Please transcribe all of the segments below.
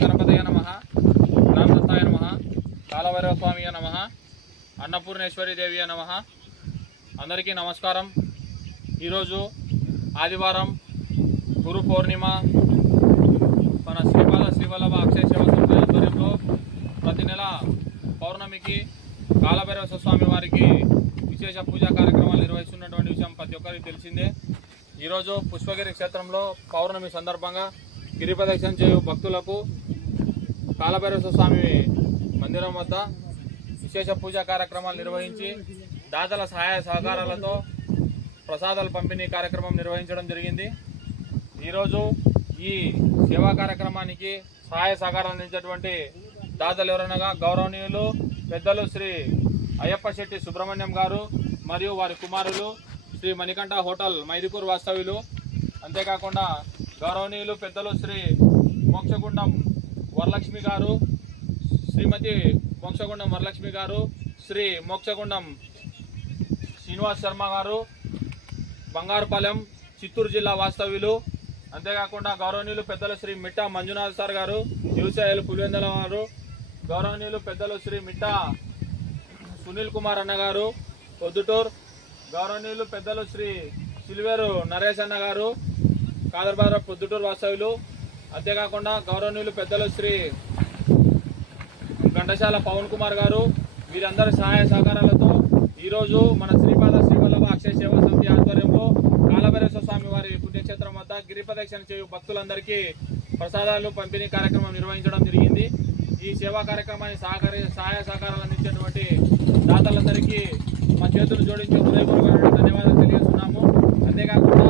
గణపతయ నమః, రామదత్తాయ నమః, కాలభైరవ స్వామియ నమః, అన్నపూర్ణేశ్వరి దేవియ నమః. అందరికీ నమస్కారం. ఈరోజు ఆదివారం, గురు పౌర్ణిమ. మన శ్రీపాద శ్రీవల్లభ అక్షయ సేవ సమితి ఆధ్వర్యంలో ప్రతి నెల పౌర్ణమికి కాలభైరవ స్వామి వారికి విశేష పూజా కార్యక్రమాలు నిర్వహిస్తున్నటువంటి విషయం ప్రతి ఒక్కరికి తెలిసిందే. ఈరోజు పుష్పగిరి క్షేత్రంలో పౌర్ణమి సందర్భంగా గిరి ప్రదక్షిణ చేయు భక్తులకు కాలభైరవ స్వామి మందిరం వద్ద విశేష పూజా కార్యక్రమాలు నిర్వహించి దాతల సహాయ సహకారాలతో ప్రసాదాల పంపిణీ కార్యక్రమం నిర్వహించడం జరిగింది. ఈరోజు ఈ సేవా కార్యక్రమానికి సహాయ సహకారం అందించేటువంటి దాతలు ఎవరనగా గౌరవనీయులు పెద్దలు శ్రీ అయ్యప్ప శెట్టి సుబ్రహ్మణ్యం గారు మరియు వారి కుమారులు శ్రీ మణికంఠ హోటల్ మైదుకూరు వాస్తవ్యులు. అంతేకాకుండా గౌరవనీయులు పెద్దలు శ్రీ మోక్షగుండం వరలక్ష్మి గారు, శ్రీమతి మోక్షగుండం వరలక్ష్మి గారు, శ్రీ మోక్షగుండం శ్రీనివాస్ శర్మ గారు, బంగారుపాలెం చిత్తూరు జిల్లా వాస్తవ్యులు. అంతేకాకుండా గౌరవనీయులు పెద్దలు శ్రీ మిట్టా మంజునాథ్ సార్ గారు, యువసాయలు పులివెందల వారు, గౌరవనీయులు పెద్దలు శ్రీ మిట్టా సునీల్ కుమార్ అన్న గారు పొద్దుటూర్, గౌరవనీయులు పెద్దలు శ్రీ సిల్వేరు నరేష్ అన్న గారు కాదర్బాద్ పొద్దుటూరు వాస్తవ్యులు. అంతేకాకుండా గౌరవనీయులు పెద్దలు శ్రీ ఘంటసాల పవన్ కుమార్ గారు, వీరందరి సహాయ సహకారాలతో ఈరోజు మన శ్రీపాద శ్రీవల్లభ అక్షయ సేవా సమితి ఆధ్వర్యంలో కాలభైరవ స్వామి వారి పుణ్యక్షేత్రం వద్ద గిరి ప్రదక్షిణ చేయు భక్తులందరికీ ప్రసాదాలు పంపిణీ కార్యక్రమం నిర్వహించడం జరిగింది. ఈ సేవా కార్యక్రమాన్ని సహాయ సహకారాలు అందించేటువంటి దాతలందరికీ మా చేతులు జోడించి హృదయపూర్వకమైన ధన్యవాదాలు తెలియజేస్తున్నాము. అంతేకాకుండా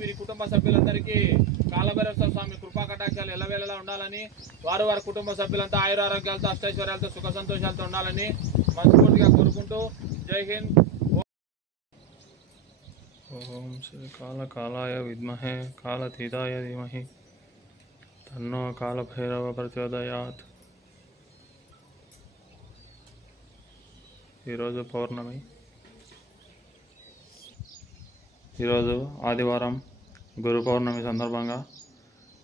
వీరి కుటుంబ సభ్యులందరికీ కాలభైరవ స్వామి కృపా కటాక్షాలు ఎల్లవేళలా ఉండాలని, వారి కుటుంబ సభ్యులంతా ఆయురారోగ్యాలతో అష్టైశ్వర్యాలతో సుఖ సంతోషాలతో ఉండాలని మనస్ఫూర్తిగా కోరుకుంటూ జై హింద్. ఓం శ్రీ కాలాయ విద్మహే కాలతీతాయ ధీమహి తన్నో కాలభైరవ ప్రచోదయాత్. ఈరోజు పౌర్ణమి. ఈరోజు ఆదివారం, గురు పౌర్ణమి సందర్భంగా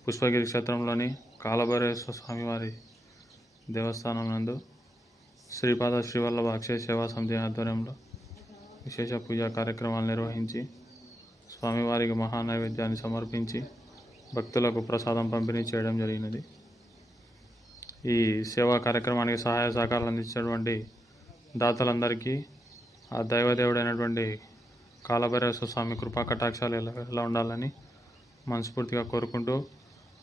పుష్పగిరి క్షేత్రంలోని కాలభైరవ స్వామి వారి దేవస్థానం నందు శ్రీపాద శ్రీవల్లభ అక్షయ సేవా సమితి ఆధ్వర్యంలో విశేష పూజా కార్యక్రమాలు నిర్వహించి స్వామివారికి మహానైవేద్యాన్ని సమర్పించి భక్తులకు ప్రసాదం పంపిణీ చేయడం జరిగినది. ఈ సేవా కార్యక్రమానికి సహాయ సహకారాలు అందించినటువంటి దాతలందరికీ ఆ దైవదేవుడైనటువంటి కాలభైరవ స్వామి కృపా కటాక్షాలు ఎలా ఉండాలని మనస్ఫూర్తిగా కోరుకుంటూ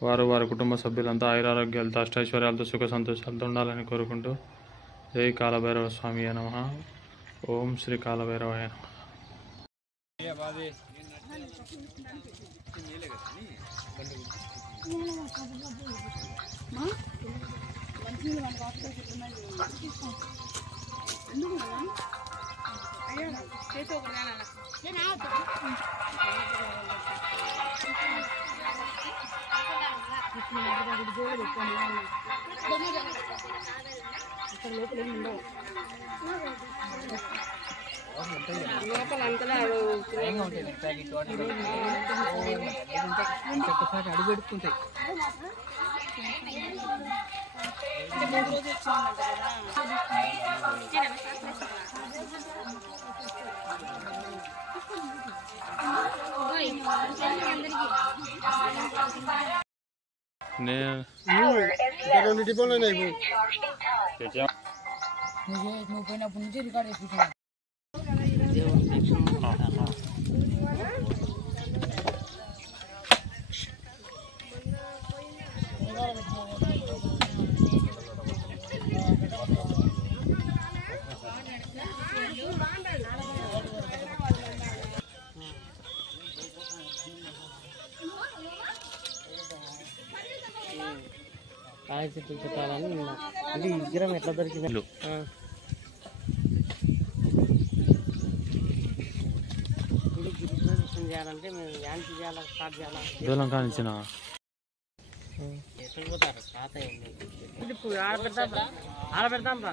వారి కుటుంబ సభ్యులంతా ఆయురారోగ్యాలతో అష్టైశ్వర్యాలతో సుఖ సంతోషాలతో ఉండాలని కోరుకుంటూ జై కాలభైరవ స్వామి నమః. ఓం శ్రీ కాలభైరవాయ నమః. లోపల అంతలా అడుగు పెట్టుకుంటాయి. రెండు టిఫిన్లు ఉన్నాయి. నువ్వు పోయినప్పటి నుంచి రికార్డ్ చేసుకుంటున్నా. కాయ చెట్లు పెట్టాలని ఇది విగ్రహం ఎట్లా దొరికింది? చేయాలంటే మేము యాంటీ చేయాలా, స్టార్ట్ చేయాలా? దూరం కానిచ్చిన ఎక్కడ పోతారు? పాత ఆడ పెడతాం రా.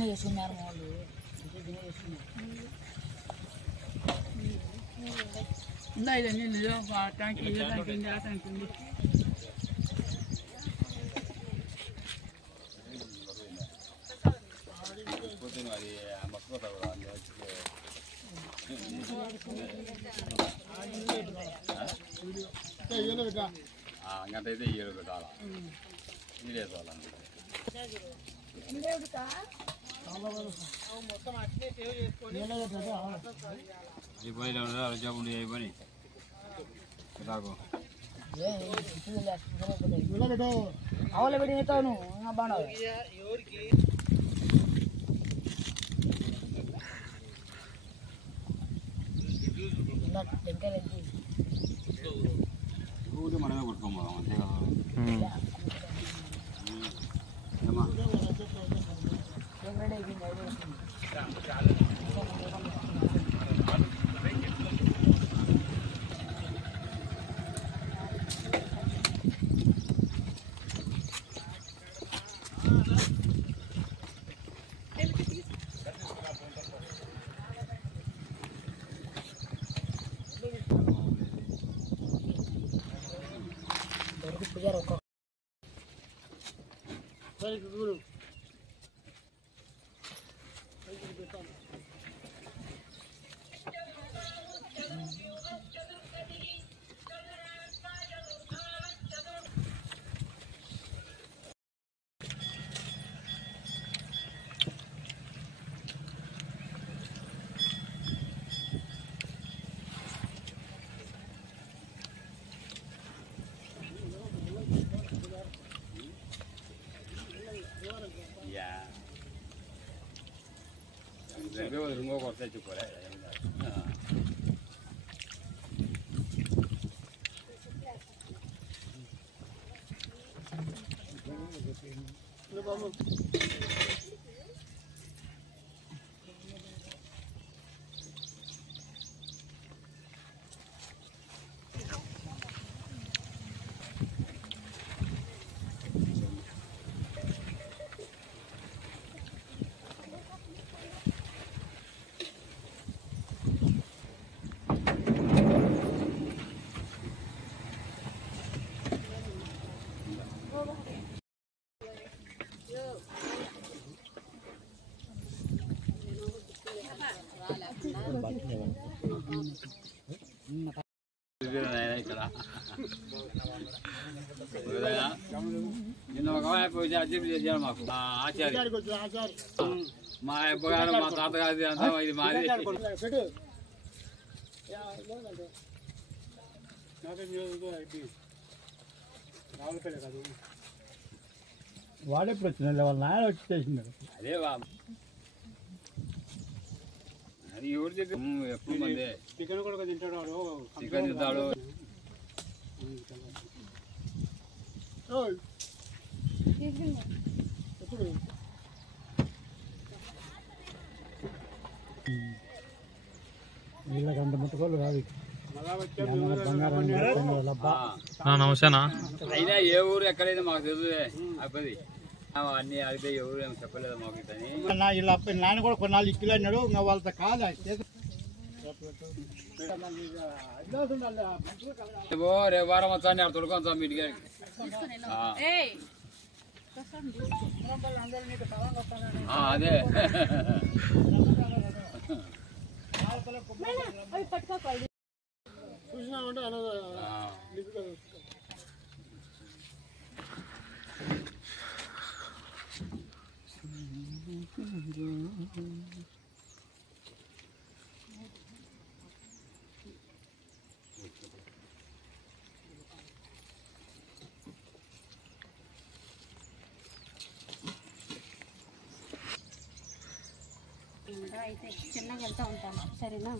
చేసుకున్నారు వాళ్ళు నీళ్ళు ట్యాంక్ ట్యాంక్ ఆ ట్యాంక్ ఉంది. అంగంటైతే ఏడు పెట్టాలా వీడేసుకోవాలంటే అయిపోయిన చెప్పండి అయిపోయి అవల పెట్టి ఎత్తావు బాగా ఊరి మనమే కొట్టుకోమోదాం అంతే కదా రింగో కొడితే చెప్పలే ఇక్కడ నిన్న ఒక పోయి అర్జెంట్ చేశాను మాకు ఆచార్య మా అబ్బగారు మా తాతగారి అంతా ఇది మాది వాడెప్పుడు వచ్చిన వాళ్ళ నాయన వచ్చి చేసినాడు. అదే అది ఎవరు చెప్పి ఎప్పుడు మంది చికెన్ కూడా తింటాడు వాడు. చికెన్ తింటాడు ఎప్పుడు వీళ్ళకి అంత ముట్టుకోళ్ళు కాదు. నమస్తేనా. అయినా ఏ ఊరు ఎక్కడైనా మాకు తెలుసు అప్పది అన్ని అయితే ఎవరు ఏమి చెప్పలేదు మాకు ఇతని ఇలా నాయన కూడా కొన్నాళ్ళు ఇక్కిలు అన్నాడు. ఇంకా వాళ్ళతో కాదు రేపు వారం వచ్చాను అక్కడ తొడుకొస్తాం మీ ఇంటికి అదే చూసినామంటే అయితే చిన్నగా వెళ్తూ ఉంటాను. సరేనా?